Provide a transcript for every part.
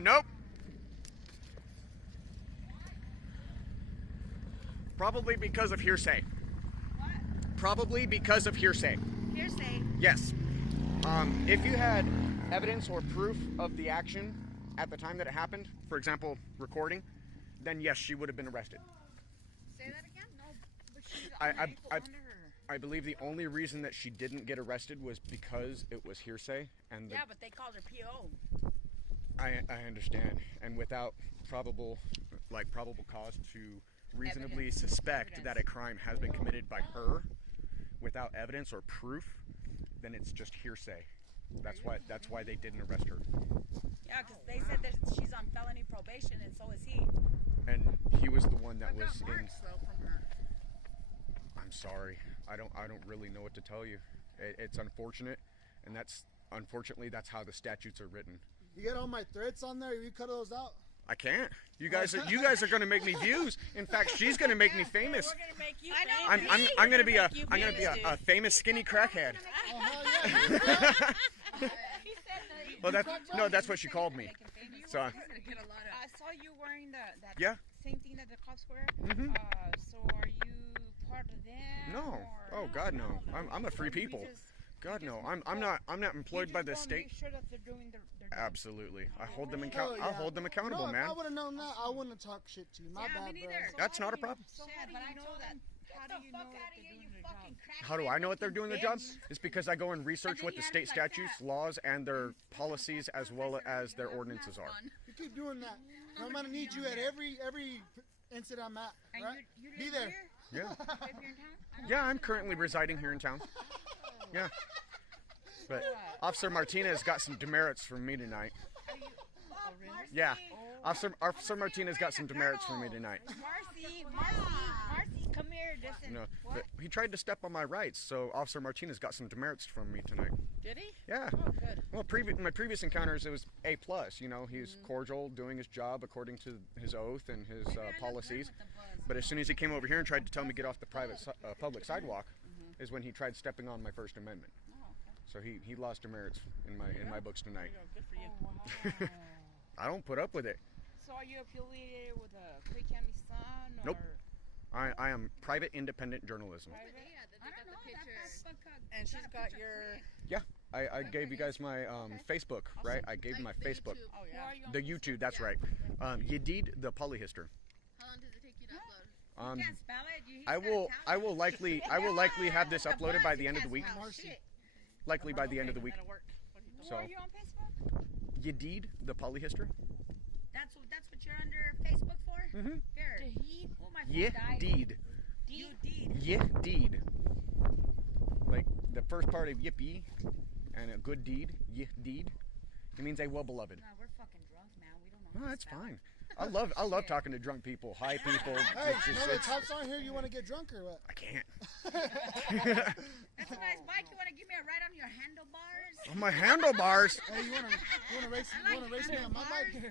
Nope. Probably because of hearsay. What? Probably because of hearsay. Hearsay. Yes. If you had evidence or proof of the action at the time that it happened, for example, recording, then yes, she would have been arrested. Say that again? No, but she's I believe the only reason that she didn't get arrested was because it was hearsay, and yeah, but they called her PO. I understand, and without probable cause to reasonably suspect that a crime has been committed by her, without evidence or proof, then it's just hearsay. That's why they didn't arrest her. Yeah, because they said that she's on felony probation, and so is he. And he was the one that was got marks, though, from her. I'm sorry. I don't really know what to tell you. It's unfortunate, and unfortunately that's how the statutes are written. You get all my threats on there. You cut those out. I can't. You guys are going to make me views. In fact, she's going to make me famous. We're going to make you famous. I'm going to be a famous skinny crackhead. Well, that's what she called me. So I saw you wearing that yeah. same thing that the cops wear. Mm-hmm. So are you part of them? No. Oh God, no. I'm a free people. God no. I'm not employed by the state. Make sure that they're doing their Absolutely. I hold them I'll hold them accountable, no, man. If I would have known that, I wouldn't have talked shit to you. My bad, me bro. neither. That's not a problem. So how do you know that? How do you know that they're doing their job? How do I know what they're doing their job? It's because I go and research what the state statutes, laws, and their policies as well as their ordinances are. You keep doing that. I'm gonna need you at every incident I'm at. Right? Be there. Yeah. You live here in town? Yeah, I'm currently residing here in town. Yeah. But Officer Martinez got some demerits from me tonight. Yeah. Officer Martinez got some demerits from me tonight. Marcy, come here. Listen. No, but he tried to step on my rights, so Officer Martinez got some demerits from me tonight. Did he? Yeah. Oh, good. Well, my previous encounters, it was A+. You know, he's cordial, doing his job according to his oath and his policies. But as soon as he came over here and tried to tell me to get off the public sidewalk, is when he tried stepping on my First Amendment. So he lost demerits in my books tonight. Good for you. I don't put up with it. So are you affiliated with Clay County Sun? Or? Nope. I am private independent journalism. Private? And she's got your... Yeah, I gave you guys my Facebook, right? I gave you my Facebook. Oh, yeah. The YouTube, that's right. Yedid the Polyhistor. How long does it take you to upload? You can't spell it. I will likely have this uploaded by the end of the week. Likely by the end of the week. So Are you on Facebook? Yedid the Polyhistor. That's what you're under Facebook for? Mm-hmm. Here. Oh, my phone died. Yedid. You deed. Yedid. Like the first part of yippee and a good deed. Yedid. It means a well beloved. No, we're fucking drunk, man. We don't know. No, that's fine. I love talking to drunk people, high people. Hey, It's just, no, the cops aren't here. You want to get drunk or what? I can't. That's a nice bike. You want to give me a ride on your handlebars? On my handlebars. Hey, you wanna race me on my bike?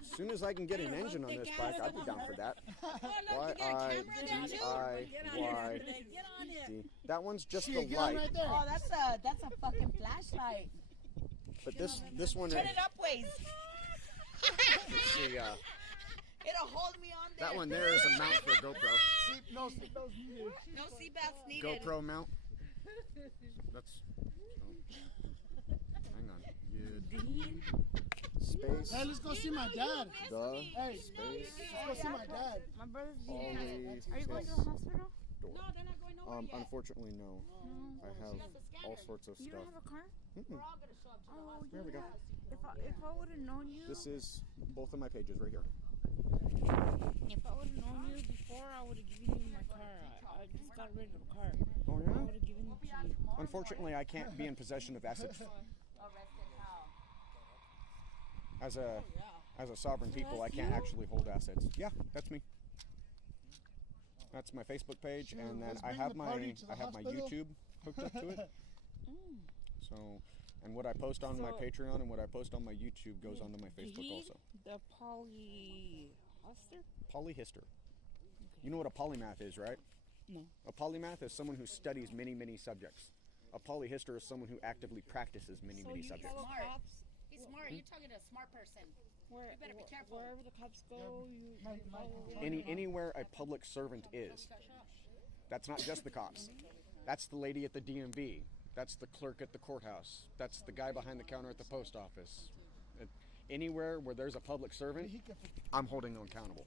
As soon as I can get an engine on this bike, I'd be down for that. Y-I-D-I-Y-D. That one's just the Get on light. right there. Oh, that's a fucking flashlight. But this one, Turn it up ways. see, It'll hold me on there. that one there is a mount for a GoPro. No seatbelts needed. No seatbelts needed. GoPro mount. That's. Hang on. You space. Hey, let's go see my dad. The Hey, space. let's go see my dad. My brother's Poly. Are you going to the space hospital? door. No, they're not going nowhere yet. Unfortunately, no. I have all sorts of You stuff. don't have a car? Mm-mm. We're all going to show up to the Oh, hospital. There we go. If I would have known you, This is both of my pages right here. if I would have known you before, I would have given you my car. I just got rid of the car. Oh I yeah. would have given it to you. Unfortunately, I can't be in possession of assets. As a sovereign people, I can't actually hold assets. Yeah, that's me. That's my Facebook page, and then let's I bring have the my party to the hospital. YouTube hooked up to it. So, and what I post on my So- Patreon and what I post on my YouTube goes onto my Facebook also. The Polyhistor? Polyhistor. You know what a polymath is, right? No. A polymath is someone who studies many subjects. A polyhistor is someone who actively practices many So you subjects. tell cops He's smart. You're talking to a smart person. Where, You better be careful. Wherever the cops go, you follow. Anywhere a public servant is. That's not just the cops. That's the lady at the DMV. That's the clerk at the courthouse. That's the guy behind the counter at the post office. Anywhere where there's a public servant, I'm holding them accountable.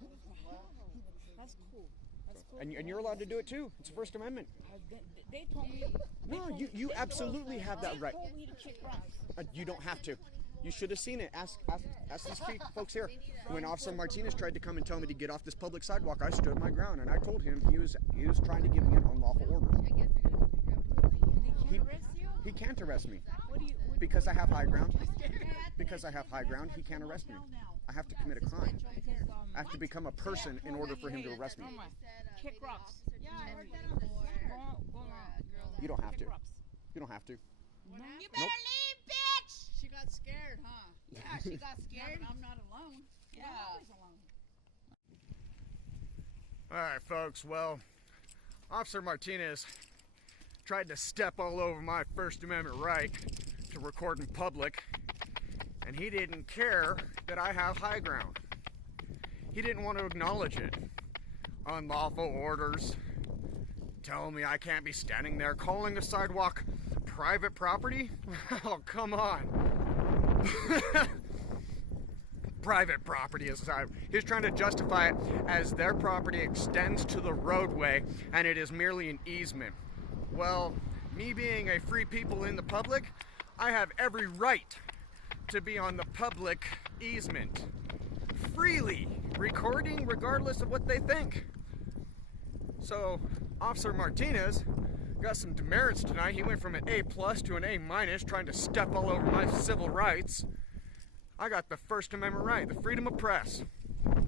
That's cool. That's cool. And you're allowed to do it too. It's the First Amendment. They told me. No, you absolutely have that right. They told me to kick rocks. You don't have to. You should have seen it. Ask these folks here. When Officer Martinez tried to come and tell me to get off this public sidewalk, I stood my ground and I told him he was trying to give me an unlawful order. They can't arrest you? He can't arrest me What do you? because I have high ground. Because I have high ground, he can't arrest me. I have to commit a crime. I have to become a person in order for him to arrest me. Kick rocks. Yeah, I heard that on the board. You don't have to. You don't have to. You better leave, bitch! She got scared, huh? Yeah, she got scared. I'm not alone. Yeah. I'm always alone. All right, folks. Well, Officer Martinez tried to step all over my First Amendment right to record in public, and he didn't care that I have high ground. He didn't want to acknowledge it. Unlawful orders, telling me I can't be standing there, calling the sidewalk private property? Oh, come on. Private property is he's trying to justify it as their property extends to the roadway and it is merely an easement. Well, me being a free people in the public, I have every right to be on the public easement freely, recording regardless of what they think. So Officer Martinez got some demerits tonight. He went from an A+ to an A- trying to step all over my civil rights. I got the First Amendment right, the freedom of press.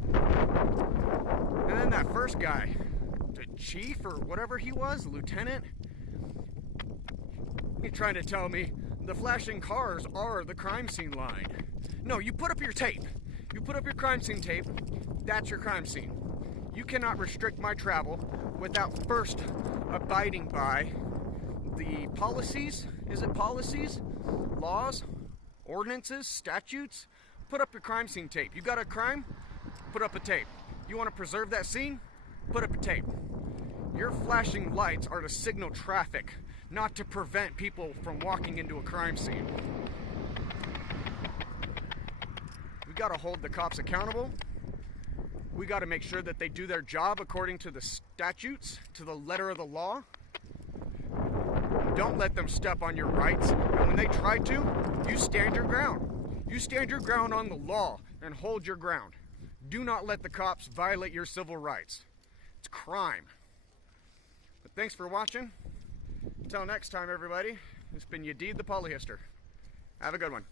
And then that first guy, the chief or whatever he was, lieutenant, he's trying to tell me the flashing cars are the crime scene line. No, you put up your tape. You put up your crime scene tape. That's your crime scene. You cannot restrict my travel without first abiding by the policies, is it policies, laws, ordinances, statutes? Put up your crime scene tape. You got a crime? Put up a tape. You want to preserve that scene? Put up a tape. Your flashing lights are to signal traffic, not to prevent people from walking into a crime scene. We got to hold the cops accountable. We got to make sure that they do their job according to the statutes, to the letter of the law. Don't let them step on your rights. And when they try to, you stand your ground. You stand your ground on the law and hold your ground. Do not let the cops violate your civil rights. It's crime. But thanks for watching. Until next time, everybody, it's been Yadid the Polyhistor. Have a good one.